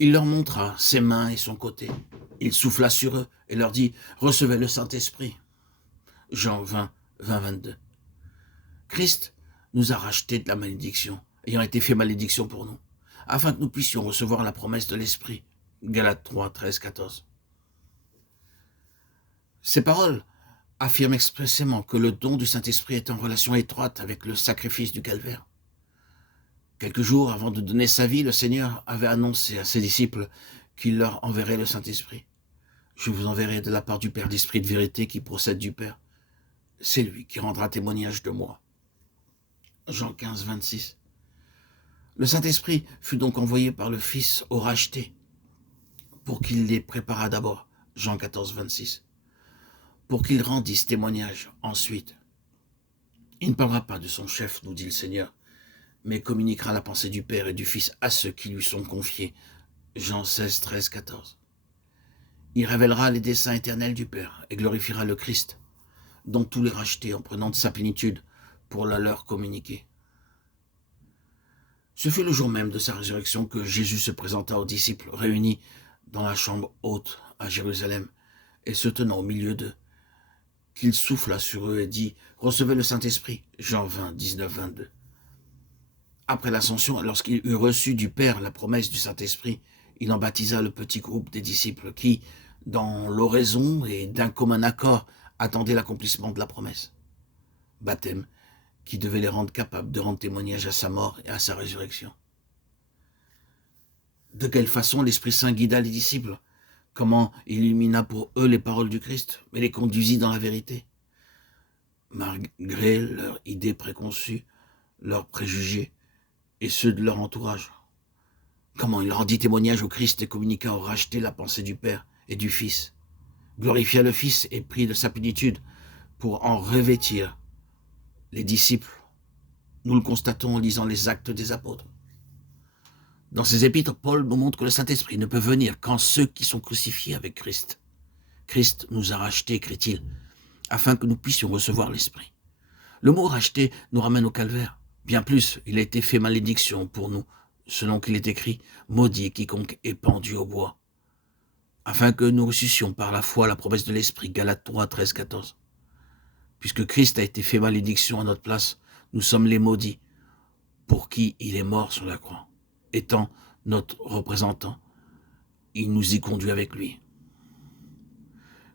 Il leur montra ses mains et son côté. Il souffla sur eux et leur dit « Recevez le Saint-Esprit ». Jean 20, 22. Christ nous a rachetés de la malédiction, ayant été fait malédiction pour nous, afin que nous puissions recevoir la promesse de l'Esprit. Galates 3, 13, 14. Ces paroles affirment expressément que le don du Saint-Esprit est en relation étroite avec le sacrifice du calvaire. Quelques jours avant de donner sa vie, le Seigneur avait annoncé à ses disciples qu'il leur enverrait le Saint-Esprit. « Je vous enverrai de la part du Père l'Esprit de vérité qui procède du Père. C'est lui qui rendra témoignage de moi. » Jean 15, 26. Le Saint-Esprit fut donc envoyé par le Fils aux rachetés pour qu'il les préparât d'abord. Jean 14, 26. Pour qu'ils rendissent témoignage ensuite. Il ne parlera pas de son chef, nous dit le Seigneur, mais communiquera la pensée du Père et du Fils à ceux qui lui sont confiés. Jean 16, 13, 14. Il révélera les desseins éternels du Père et glorifiera le Christ, dont tous les rachetés en prenant de sa plénitude pour la leur communiquer. Ce fut le jour même de sa résurrection que Jésus se présenta aux disciples réunis dans la chambre haute à Jérusalem et se tenant au milieu d'eux, qu'il souffla sur eux et dit « Recevez le Saint-Esprit » Jean 20, 19, 22. Après l'ascension, lorsqu'il eut reçu du Père la promesse du Saint-Esprit, il en baptisa le petit groupe des disciples qui, dans l'oraison et d'un commun accord, attendaient l'accomplissement de la promesse. Baptême qui devait les rendre capables de rendre témoignage à sa mort et à sa résurrection. De quelle façon l'Esprit Saint guida les disciples? Comment il illumina pour eux les paroles du Christ, mais les conduisit dans la vérité? Malgré leurs idées préconçues, leurs préjugés et ceux de leur entourage. Comment il rendit témoignage au Christ et communiqua aux rachetés la pensée du Père et du Fils, glorifia le Fils et prit de sa plénitude pour en revêtir les disciples. Nous le constatons en lisant les actes des apôtres. Dans ses épîtres, Paul nous montre que le Saint-Esprit ne peut venir qu'en ceux qui sont crucifiés avec Christ. Christ nous a rachetés, écrit-il, afin que nous puissions recevoir l'Esprit. Le mot « racheter » nous ramène au calvaire. Bien plus, il a été fait malédiction pour nous, selon qu'il est écrit « Maudit quiconque est pendu au bois », afin que nous reçussions par la foi la promesse de l'Esprit, Galates 3, 13, 14. Puisque Christ a été fait malédiction à notre place, nous sommes les maudits, pour qui il est mort sur la croix. Étant notre représentant, il nous y conduit avec lui.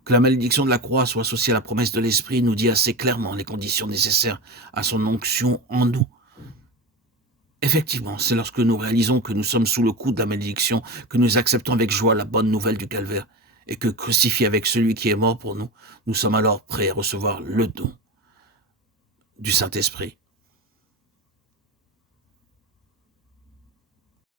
Que la malédiction de la croix soit associée à la promesse de l'Esprit nous dit assez clairement les conditions nécessaires à son onction en nous. Effectivement, c'est lorsque nous réalisons que nous sommes sous le coup de la malédiction que nous acceptons avec joie la bonne nouvelle du calvaire et que, crucifiés avec celui qui est mort pour nous, nous sommes alors prêts à recevoir le don du Saint-Esprit